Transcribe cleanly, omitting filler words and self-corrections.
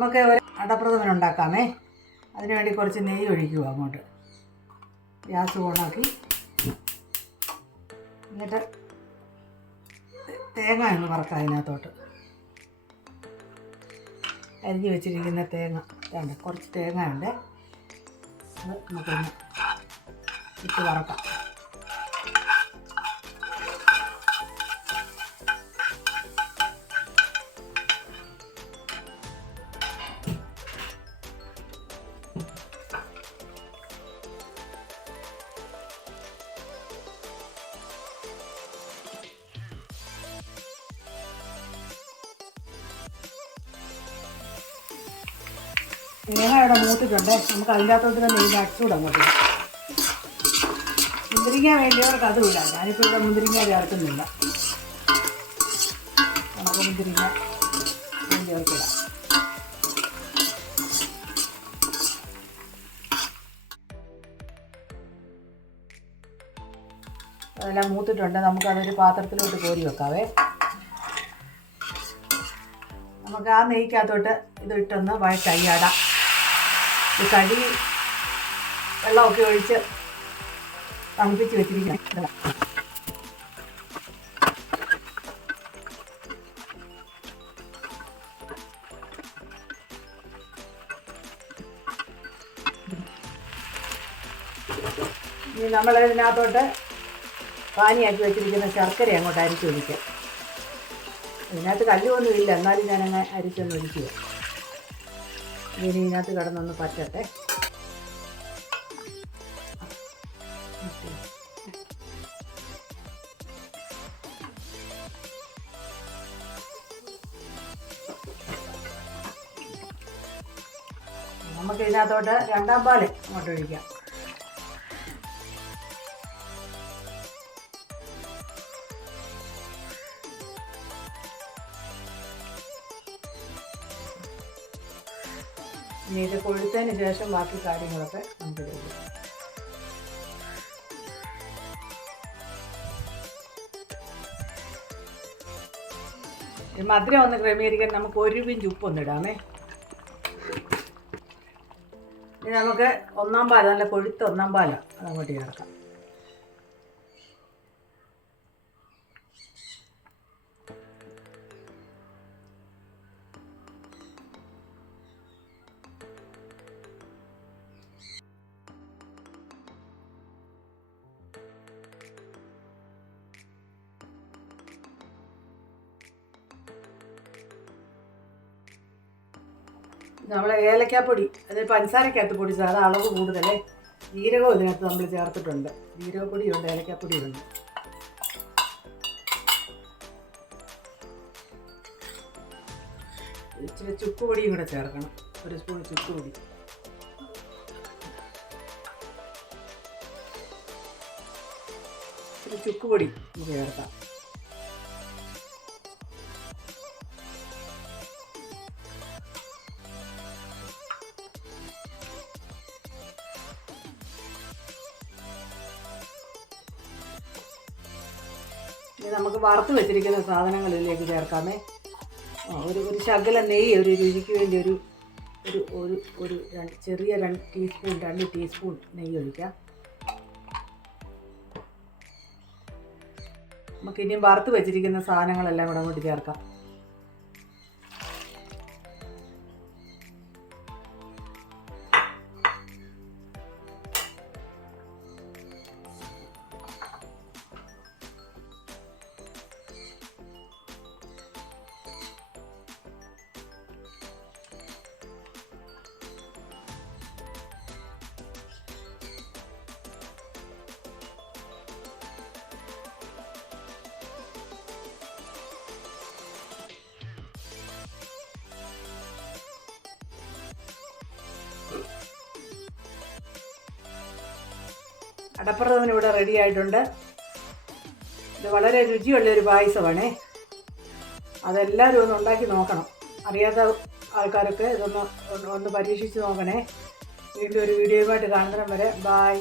നമുക്ക് ഒരു അടപ്രഥമൻ ഉണ്ടാക്കാമേ. അതിനുവേണ്ടി കുറച്ച് നെയ്യ് ഒഴിക്കുക അങ്ങോട്ട്. ഗ്യാസ് ഓണാക്കി എന്നിട്ട് തേങ്ങ ഒന്ന് വറക്കാം. അതിനകത്തോട്ട് അരിഞ്ഞ് വെച്ചിരിക്കുന്ന തേങ്ങ വേണ്ട, കുറച്ച് തേങ്ങ ഉണ്ട്, അത് നമുക്കൊന്ന് ഇട്ട് വറക്കാം. തേങ്ങ ഇവിടെ മൂത്തിട്ടുണ്ട്. നമുക്ക് അതിൻ്റെ അകത്തോട്ട് തന്നെ ഈ നട്ട്സ് കൂടെ അങ്ങോട്ട് ഇടാം. മുന്തിരിങ്ങ വേണ്ടിയവർക്ക് അതും ഇടാം. ഞാനിപ്പോൾ ഇവിടെ മുന്തിരിങ്ങ ചേർക്കുന്നില്ല. നമുക്ക് മുന്തിരിങ്ങ വേണ്ടിയവർക്ക് ഇടാം. അതെല്ലാം മൂത്തിട്ടുണ്ട്. നമുക്കതൊരു പാത്രത്തിലോട്ട് കോരി വെക്കാവേ. നമുക്ക് ആ നെയ്ക്കകത്തോട്ട് ഇതിട്ടൊന്ന് വഴറ്റയ്യാടാം. ഈ കടി വെള്ളമൊക്കെ ഒഴിച്ച് തണുപ്പിച്ച് വെച്ചിരിക്കണം. ഇനി നമ്മളിതിനകത്തോട്ട് പാനിയാക്കി വെച്ചിരിക്കുന്ന ശർക്കര അങ്ങോട്ട് അരിച്ച് ഒഴിക്കാം. ഇതിനകത്ത് കല്ലുമൊന്നും ഇല്ല, എന്നാലും ഞാനങ്ങനെ അരിച്ചൊന്ന് ഒഴിക്കുക. ഇനി ഇതിനകത്ത് കിടന്നൊന്ന് പറ്റട്ടെ. നമുക്ക് ഇതിനകത്തോട്ട് രണ്ടാം പാല് അങ്ങോട്ട് ഒഴിക്കാം. ഇനി ഇത് കൊഴുത്തതിന് ശേഷം ബാക്കി കാര്യങ്ങളൊക്കെ നമുക്ക് ചെയ്യും. മധുരം ഒന്ന് ക്രമീകരിക്കാൻ നമുക്ക് 1 പിഞ്ച് ഉപ്പൊന്നിടാമേ. ഇനി നമുക്ക് ഒന്നാം പാൽ, നല്ല കൊഴുത്ത ഒന്നാം പാലാണ്, അതങ്ങോട്ട് ചേർക്കാം. നമ്മൾ ഏലക്കാപ്പൊടി, അത് പഞ്ചസാരക്കകത്ത് പൊടിച്ചത്, അത് അളവ് കൂടുതലേ. ജീരകവും ഇതിനകത്ത് നമ്മൾ ചേർത്തിട്ടുണ്ട്. ജീരകപ്പൊടിയുണ്ട്, ഏലക്കാപ്പൊടിയുണ്ട്. ഇച്ചിരി ചുക്കുപൊടിയും കൂടെ ചേർക്കണം, 1 സ്പൂൺ ചുക്കുപൊടി. ഇച്ചിരി ചുക്കുപൊടി ചേർക്കാം. ഇനി നമുക്ക് വറുത്ത് വെച്ചിരിക്കുന്ന സാധനങ്ങളിലേക്ക് ചേർക്കാമേ. ഒരു ശകല നെയ്യ്, ഒരു രുചിക്ക് വേണ്ടി ഒരു ചെറിയ 2 ടീസ്പൂൺ നെയ്യ് ഒഴിക്കാം. നമുക്കിനിയും വറുത്ത് വെച്ചിരിക്കുന്ന സാധനങ്ങളെല്ലാം കൂടെ അങ്ങോട്ട് ചേർക്കാം. അടപ്രഥമൻ ഇവിടെ റെഡി ആയിട്ടുണ്ട്. ഇത് വളരെ രുചിയുള്ളൊരു പായസമാണേ. അതെല്ലാവരും ഒന്ന് ഉണ്ടാക്കി നോക്കണം. അറിയാത്ത ആൾക്കാരൊക്കെ ഇതൊന്ന് പരീക്ഷിച്ച് നോക്കണേ. വീണ്ടും ഒരു വീഡിയോയുമായിട്ട് കാണുന്നതിനും വരെ ബായ്.